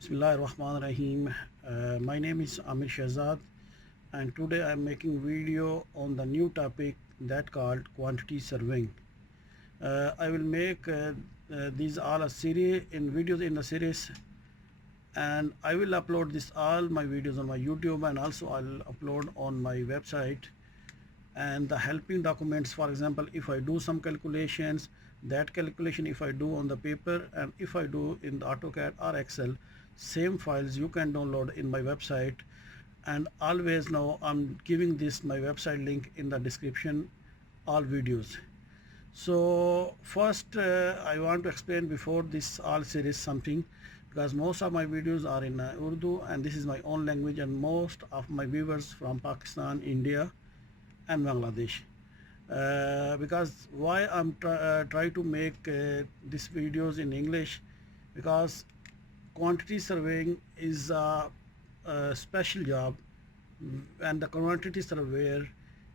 Bismillahirrahmanirrahim. My name is Aamir Shahzad, and today I am making video on the new topic that called quantity surveying. I will make these all a series in videos in the series, and I will upload this all my videos on my YouTube, and also I'll upload on my website. And the helping documents, for example, if I do some calculations, that calculation if I do on the paper and if I do in the AutoCAD or Excel, same files you can download in my website. And always now I'm giving this my website link in the description, all videos. So first I want to explain before this all series something, because most of my videos are in Urdu, and this is my own language, and most of my viewers from Pakistan, India and Bangladesh. Because why I'm try to make these videos in English, because quantity surveying is a special job, and the quantity surveyor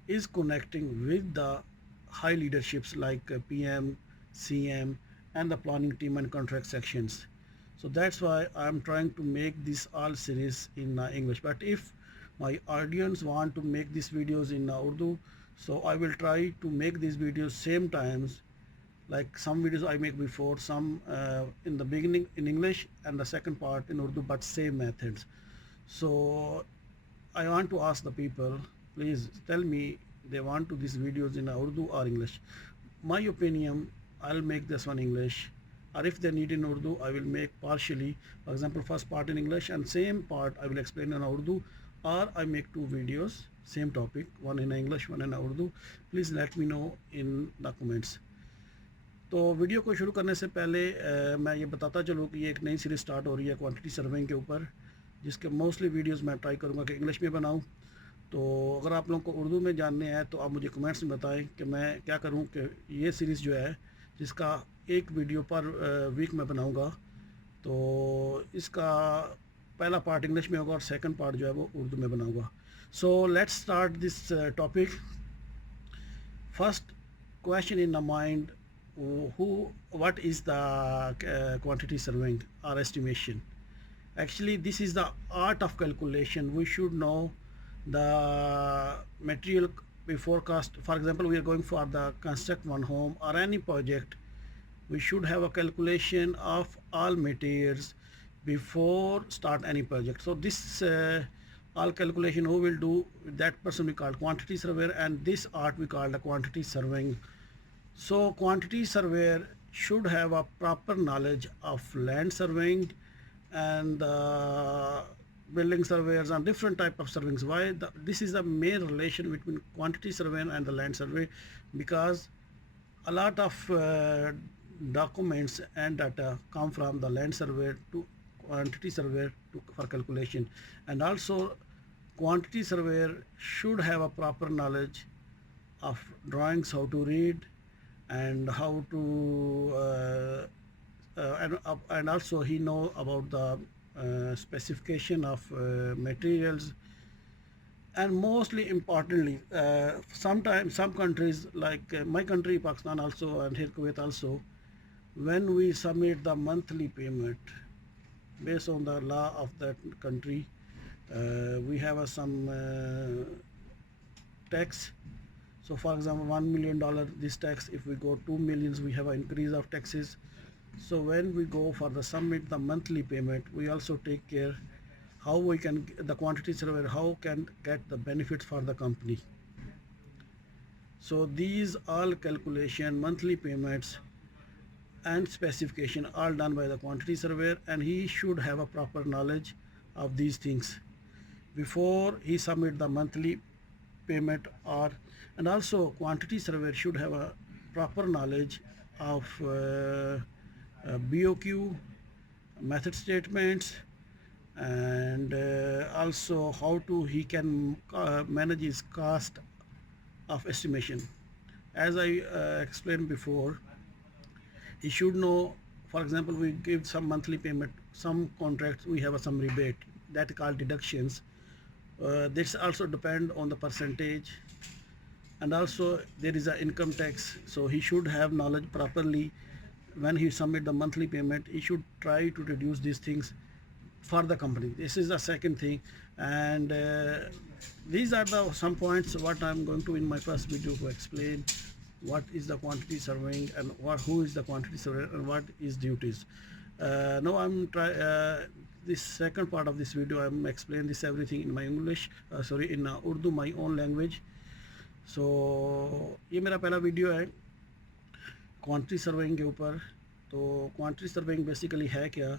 is connecting with the high leaderships like PM, CM, and the planning team and contract sections. So that's why I'm trying to make this all series in English. But if my audience want to make these videos in Urdu, so I will try to make these videos same times, like some videos I make before, some in the beginning in English and the second part in Urdu, but same methods. So I want to ask the people, please tell me they want to these videos in Urdu or English. My opinion, I'll make this one English, or if they need in Urdu, I will make partially, for example, first part in English and same part I will explain in Urdu, or I make two videos, same topic, one in English, one in Urdu. Please let me know in the comments. तो वीडियो को शुरू करने से पहले मैं ये बताता चलूँ कि ये एक नई सीरीज़ स्टार्ट हो रही है क्वांटिटी सर्वेइंग के ऊपर, जिसके मोस्टली वीडियोस मैं ट्राई करूँगा कि इंग्लिश में बनाऊँ। तो अगर आप लोगों को उर्दू में जानने हैं तो आप मुझे कमेंट्स में बताएं कि मैं क्या करूँ कि ये सीरीज़ जो है, जिसका एक वीडियो पर वीक में बनाऊँगा, तो इसका पहला पार्ट इंग्लिश में होगा और सेकंड पार्ट जो है वो उर्दू में बनाऊँगा. So let's start this topic. First question in the mind, what is the quantity surveying or estimation? Actually, this is the art of calculation. We should know the material we forecast. For example, we are going for the construct one home or any project, we should have a calculation of all materials before start any project. So this all calculation who will do, that person we call quantity surveyor, and this art we call the quantity surveying. So quantity surveyor should have a proper knowledge of land surveying and building surveyors and different type of surveyings. Why this is the main relation between quantity surveyor and the land survey, because a lot of documents and data come from the land surveyor to quantity surveyor for calculation. And also quantity surveyor should have a proper knowledge of drawings, how to read and how to and also he know about the specification of materials. And mostly importantly, sometimes some countries like my country Pakistan also, and here Kuwait also, when we submit the monthly payment based on the law of that country, we have some tax. So for example, $1 million this tax, if we go 2 millions, we have an increase of taxes. So when we go for the submit the monthly payment, we also take care how we can, the quantity surveyor, how can get the benefits for the company. So these all calculation, monthly payments and specification all done by the quantity surveyor, and he should have a proper knowledge of these things before he submit the monthly payment. Or and also quantity surveyor should have a proper knowledge of BOQ, method statements, and also how to he can manage his cost of estimation. As I explained before, he should know, for example, we give some monthly payment, some contracts we have some rebate, that called deductions. This also depend on the percentage, and also there is a income tax. So he should have knowledge properly when he submit the monthly payment. He should try to reduce these things for the company. This is the second thing, and these are the some points what I'm going to in my first video to explain what is the quantity surveying and who is the quantity surveyor and what is duties. Now I'm try this second part of this video I'm explain this everything in my English, sorry, in Urdu, my own language. So ये मेरा पहला वीडियो है quantity surveying के ऊपर। तो quantity surveying basically है क्या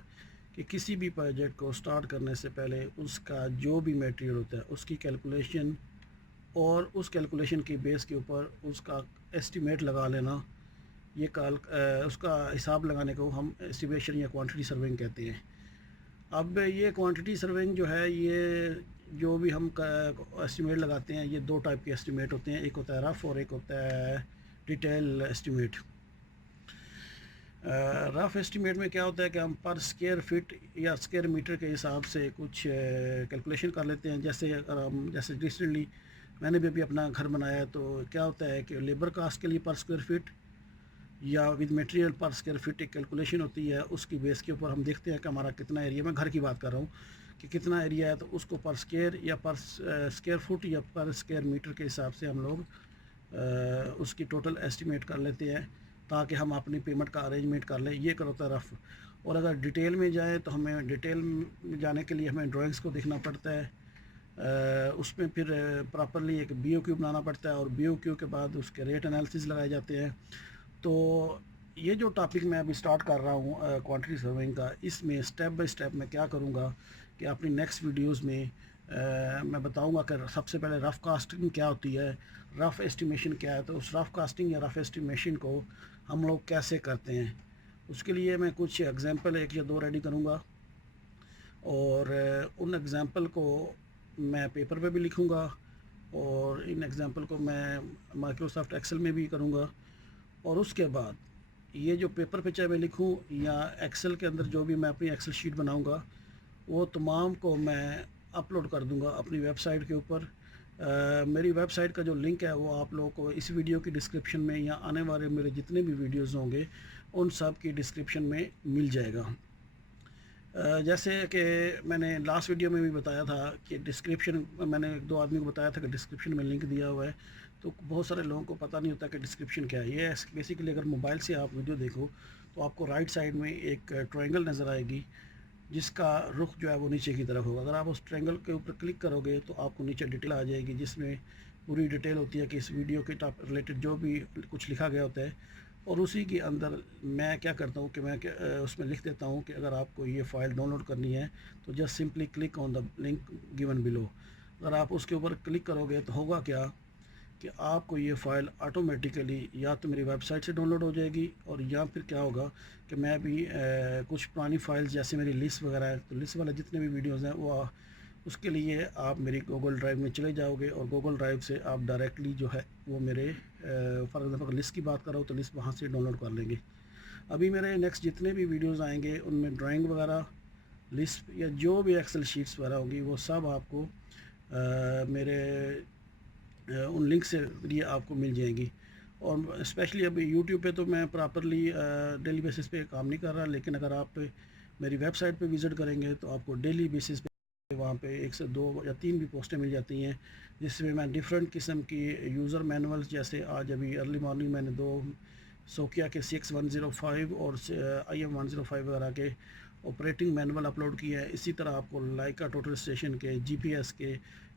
कि किसी भी प्रोजेक्ट को स्टार्ट करने से पहले उसका जो भी मटेरियल होता है उसकी कैलकुलेशन और उस कैलकुलेशन के बेस के ऊपर उसका एस्टिमेट लगा लेना, ये उसका हिसाब लगाने को हम एस्टिमेशन या क्वांटिटी सर्वेइंग कहते हैं। अब ये क्वांटिटी सर्वेइंग जो है, ये जो भी हम एस्टिमेट लगाते हैं, ये दो टाइप के एस्टिमेट होते हैं, एक होता है रफ़ और एक होता है डिटेल एस्टिमेट। रफ़ एस्टिमेट में क्या होता है कि हम पर स्क्वायर फीट या स्क्वायर मीटर के हिसाब से कुछ कैलकुलेशन कर लेते हैं। जैसे अगर हम जैसे रिसेंटली मैंने भी अभी अपना घर बनाया है, तो क्या होता है कि लेबर कास्ट के लिए पर स्क्वायर फीट या विद मटेरियल पर स्क्वायर फीट एक कैलकुलेशन होती है। उसकी बेस के ऊपर हम देखते हैं कि हमारा कितना एरिया, मैं घर की बात कर रहा हूँ कि कितना एरिया है, तो उसको पर स्क्वायर या पर स्क्वायर फुट या पर स्क्वायर मीटर के हिसाब से हम लोग उसकी टोटल एस्टिमेट कर लेते हैं ताकि हम अपनी पेमेंट का अरेंजमेंट कर लें। ये होता है रफ़। और अगर डिटेल में जाए तो हमें डिटेल में जाने के लिए हमें ड्राइंग्स को देखना पड़ता है, उसमें फिर प्रॉपरली एक BOQ बनाना पड़ता है और BOQ के बाद उसके रेट एनालिसिस लगाए जाते हैं। तो ये जो टॉपिक मैं अभी स्टार्ट कर रहा हूँ क्वांटिटी सर्वेइंग का, इसमें स्टेप बाय स्टेप मैं क्या करूँगा कि अपनी नेक्स्ट वीडियोस में मैं बताऊँगा कि सबसे पहले रफ़ कास्टिंग क्या होती है, रफ़ एस्टिमेशन क्या है, तो उस रफ़ कास्टिंग या रफ़ एस्टिमेशन को हम लोग कैसे करते हैं। उसके लिए मैं कुछ एग्जांपल एक या दो रेडी करूँगा और उन एग्जांपल को मैं पेपर पे भी लिखूँगा और इन एग्जांपल को मैं माइक्रोसॉफ्ट एक्सेल में भी करूँगा। और उसके बाद ये जो पेपर पे चाहे मैं लिखूँ या एक्सेल के अंदर जो भी मैं अपनी एक्सेल शीट बनाऊँगा, वो तमाम को मैं अपलोड कर दूँगा अपनी वेबसाइट के ऊपर। मेरी वेबसाइट का जो लिंक है वो आप लोगों को इस वीडियो की डिस्क्रिप्शन में या आने वाले मेरे जितने भी वीडियोस होंगे उन सब की डिस्क्रिप्शन में मिल जाएगा। जैसे कि मैंने लास्ट वीडियो में भी बताया था कि डिस्क्रिप्शन, मैंने एक दो आदमी को बताया था कि डिस्क्रिप्शन में लिंक दिया हुआ है, तो बहुत सारे लोगों को पता नहीं होता कि डिस्क्रिप्शन क्या है। ये बेसिकली अगर मोबाइल से आप वीडियो देखो तो आपको राइट साइड में एक ट्रायंगल नज़र आएगी जिसका रुख जो है वो नीचे की तरफ होगा। अगर आप उस ट्रायंगल के ऊपर क्लिक करोगे तो आपको नीचे डिटेल आ जाएगी जिसमें पूरी डिटेल होती है कि इस वीडियो के टॉप रिलेटेड जो भी कुछ लिखा गया होता है। और उसी के अंदर मैं क्या करता हूँ कि मैं उसमें लिख देता हूँ कि अगर आपको ये फ़ाइल डाउनलोड करनी है तो just simply click on the link given below. अगर आप उसके ऊपर क्लिक करोगे तो होगा क्या कि आपको ये फ़ाइल ऑटोमेटिकली या तो मेरी वेबसाइट से डाउनलोड हो जाएगी और या फिर क्या होगा कि मैं भी कुछ पुरानी फ़ाइल्स जैसे मेरी लिस्ट वगैरह है, तो लिस्ट वाले जितने भी वीडियोस हैं वो उसके लिए आप मेरी गूगल ड्राइव में चले जाओगे और गूगल ड्राइव से आप डायरेक्टली जो है वो मेरे फॉर एग्जांपल लिस्ट की बात करो तो लिस्ट वहाँ से डाउनलोड कर लेंगे। अभी मेरे नेक्स्ट जितने भी वीडियोज़ आएँगे उनमें ड्राइंग वगैरह, लिस्ट या जो भी एक्सेल शीट्स वगैरह होंगी वो सब आपको मेरे उन लिंक से लिए आपको मिल जाएंगी। और स्पेशली अभी यूट्यूब पे तो मैं प्रॉपरली डेली बेसिस पे काम नहीं कर रहा, लेकिन अगर आप मेरी वेबसाइट पे विज़िट करेंगे तो आपको डेली बेसिस पे वहाँ पे 1 से 2 या 3 भी पोस्टें मिल जाती हैं जिसमें मैं डिफरेंट किस्म की यूज़र मैनुअल्स, जैसे आज अभी अर्ली मॉर्निंग मैंने 2 सोकिया के 6105 और IM105 वगैरह के ऑपरेटिंग मैनुअल अपलोड किया है। इसी तरह आपको लाइका टोटल स्टेशन के, GPS के,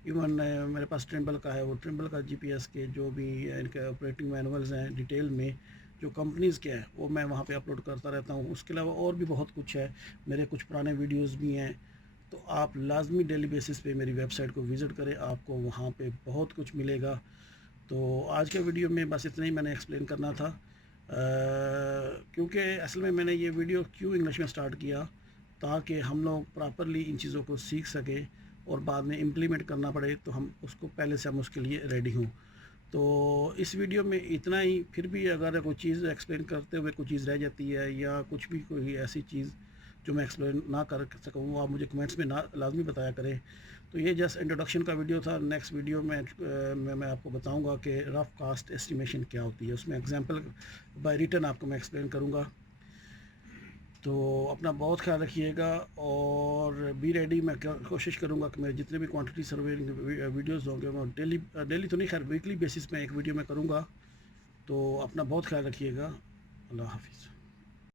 इवन मेरे पास ट्रिम्बल का है, वो ट्रिम्बल का GPS के जो भी इनके ऑपरेटिंग मैनुअल्स हैं डिटेल में जो कंपनीज़ के हैं वो मैं वहाँ पे अपलोड करता रहता हूँ। उसके अलावा और भी बहुत कुछ है, मेरे कुछ पुराने वीडियोस भी हैं। तो आप लाजमी डेली बेसिस पे मेरी वेबसाइट को विज़िट करें, आपको वहाँ पे बहुत कुछ मिलेगा। तो आज के वीडियो में बस इतना ही मैंने एक्सप्लेन करना था, क्योंकि असल में मैंने ये वीडियो क्यों इंग्लिश में स्टार्ट किया ताकि हम लोग प्रॉपरली इन चीज़ों को सीख सकें और बाद में इम्प्लीमेंट करना पड़े तो हम उसको पहले से हम उसके लिए रेडी हों। तो इस वीडियो में इतना ही। फिर भी अगर कोई चीज़ एक्सप्लेन करते हुए कोई चीज़ रह जाती है या कुछ भी कोई ऐसी चीज़ जो मैं एक्सप्लेन ना कर सकूँ वो आप मुझे कमेंट्स में ना लाजमी बताया करें। तो ये जस्ट इंट्रोडक्शन का वीडियो था। नेक्स्ट वीडियो में मैं आपको बताऊंगा कि रफ़ कास्ट एस्टिमेशन क्या होती है, उसमें एग्जांपल बाय रिटन आपको मैं एक्सप्लेन करूंगा। तो अपना बहुत ख्याल रखिएगा और बी रेडी। मैं कोशिश करूँगा कि मेरे जितने भी क्वांटिटी सर्वे वीडियोस होंगे वो डेली डेली तो नहीं, खैर वीकली बेसिस में एक वीडियो मैं करूँगा। तो अपना बहुत ख्याल रखिएगा। अल्लाह हाफिज़।